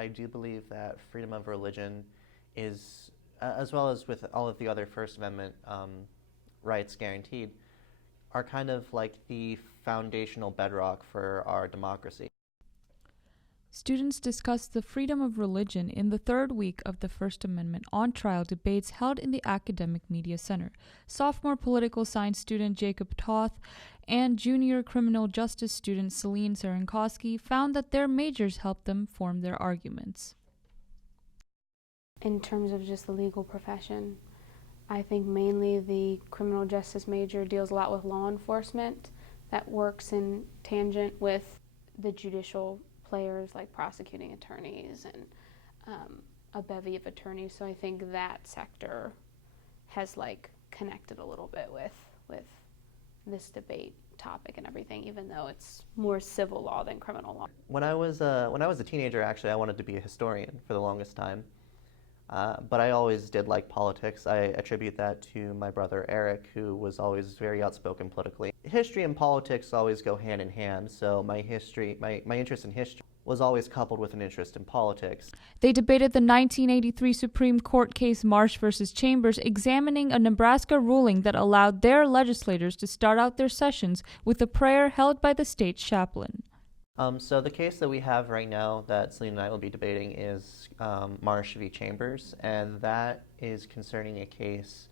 I do believe that freedom of religion is, as well as with all of the other First Amendment rights guaranteed, are kind of like the foundational bedrock for our democracy. Students discussed the freedom of religion in the third week of the First Amendment on trial debates held in the Academic Media Center. Sophomore political science student Jacob Toth and junior criminal justice student Celine Serenkowski found that their majors helped them form their arguments. In terms of just the legal profession, I think mainly the criminal justice major deals a lot with law enforcement that works in tangent with the judicial players like prosecuting attorneys and a bevy of attorneys. So I think that sector has connected a little bit with this debate topic and everything, even though it's more civil law than criminal law. When I was a teenager, actually, I wanted to be a historian for the longest time. But I always did like politics. I attribute that to my brother Eric, who was always very outspoken politically. History and politics always go hand in hand, so my interest in history was always coupled with an interest in politics. They debated the 1983 Supreme Court case Marsh versus Chambers, examining a Nebraska ruling that allowed their legislators to start out their sessions with a prayer held by the state chaplain. So the case that we have right now that Celine and I will be debating is Marsh v. Chambers, and that is concerning a case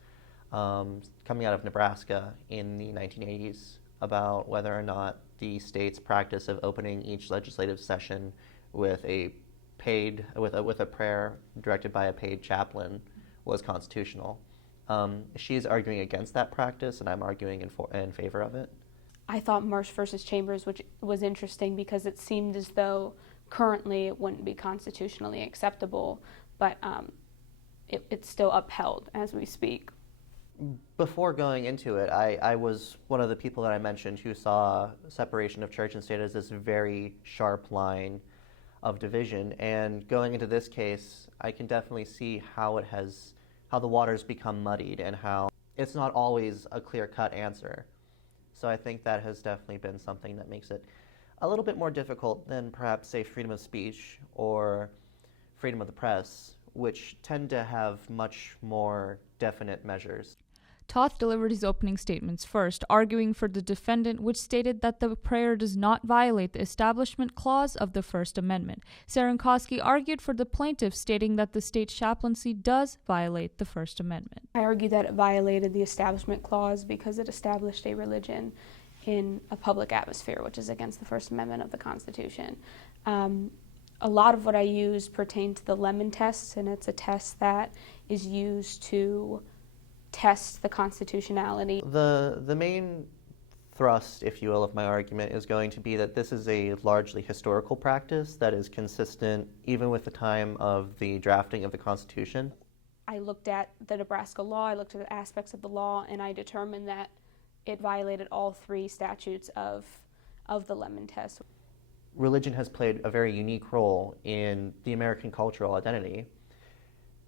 coming out of Nebraska in the 1980s about whether or not the state's practice of opening each legislative session with a prayer directed by a paid chaplain was constitutional. She's arguing against that practice, and I'm arguing in favor of it. I thought Marsh versus Chambers, which was interesting because it seemed as though currently it wouldn't be constitutionally acceptable, but it's still upheld as we speak. Before going into it, I was one of the people that I mentioned who saw separation of church and state as this very sharp line of division. And going into this case, I can definitely see how the waters become muddied and how it's not always a clear-cut answer. So I think that has definitely been something that makes it a little bit more difficult than perhaps, say, freedom of speech or freedom of the press, which tend to have much more definite measures. Toth delivered his opening statements first, arguing for the defendant, which stated that the prayer does not violate the Establishment Clause of the First Amendment. Serenkowski argued for the plaintiff, stating that the state chaplaincy does violate the First Amendment. I argue that it violated the Establishment Clause because it established a religion in a public atmosphere, which is against the First Amendment of the Constitution. A lot of what I use pertain to the Lemon test, and it's a test that is used to test the constitutionality. The main thrust, if you will, of my argument is going to be that this is a largely historical practice that is consistent even with the time of the drafting of the Constitution. I looked at the Nebraska law, I looked at the aspects of the law, and I determined that it violated all three statutes of the Lemon test. Religion has played a very unique role in the American cultural identity,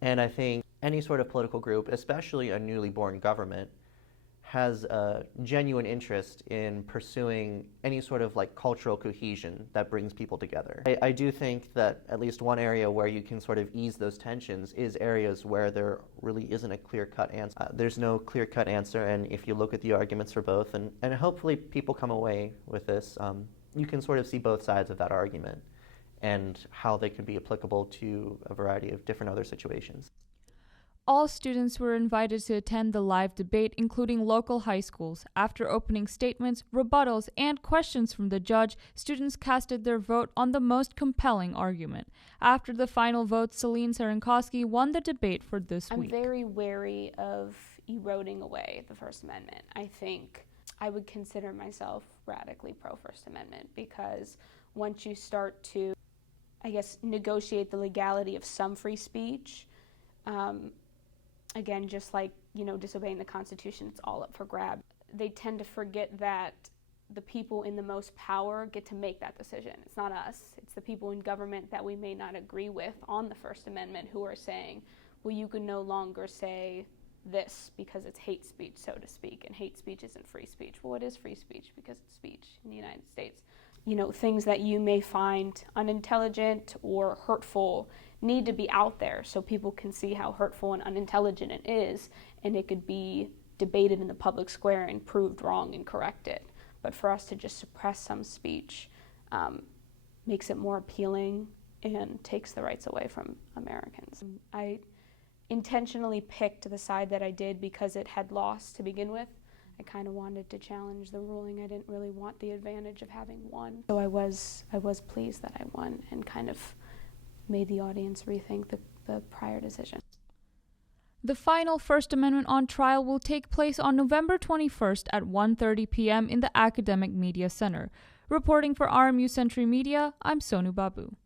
and I think any sort of political group, especially a newly born government, has a genuine interest in pursuing any sort of cultural cohesion that brings people together. I do think that at least one area where you can sort of ease those tensions is areas where there really isn't a clear-cut answer. There's no clear-cut answer, and if you look at the arguments for both, and hopefully people come away with this, you can sort of see both sides of that argument and how they can be applicable to a variety of different other situations. All students were invited to attend the live debate, including local high schools. After opening statements, rebuttals, and questions from the judge, students casted their vote on the most compelling argument. After the final vote, Celine Serenkowski won the debate for this week. I'm very wary of eroding away the First Amendment. I think I would consider myself radically pro-First Amendment because once you start to, negotiate the legality of some free speech, again, just like, disobeying the Constitution, it's all up for grabs. They tend to forget that the people in the most power get to make that decision. It's not us. It's the people in government that we may not agree with on the First Amendment who are saying, well, you can no longer say this because it's hate speech, so to speak, and hate speech isn't free speech. Well, it is free speech because it's speech in the United States. things that you may find unintelligent or hurtful need to be out there so people can see how hurtful and unintelligent it is, and it could be debated in the public square and proved wrong and corrected. But for us to just suppress some speech makes it more appealing and takes the rights away from Americans. I intentionally picked the side that I did because it had lost to begin with. I kind of wanted to challenge the ruling. I didn't really want the advantage of having won. So I was pleased that I won and kind of made the audience rethink the prior decision. The final First Amendment on trial will take place on November 21st at 1:30 p.m. in the Academic Media Center. Reporting for RMU Century Media, I'm Sonu Babu.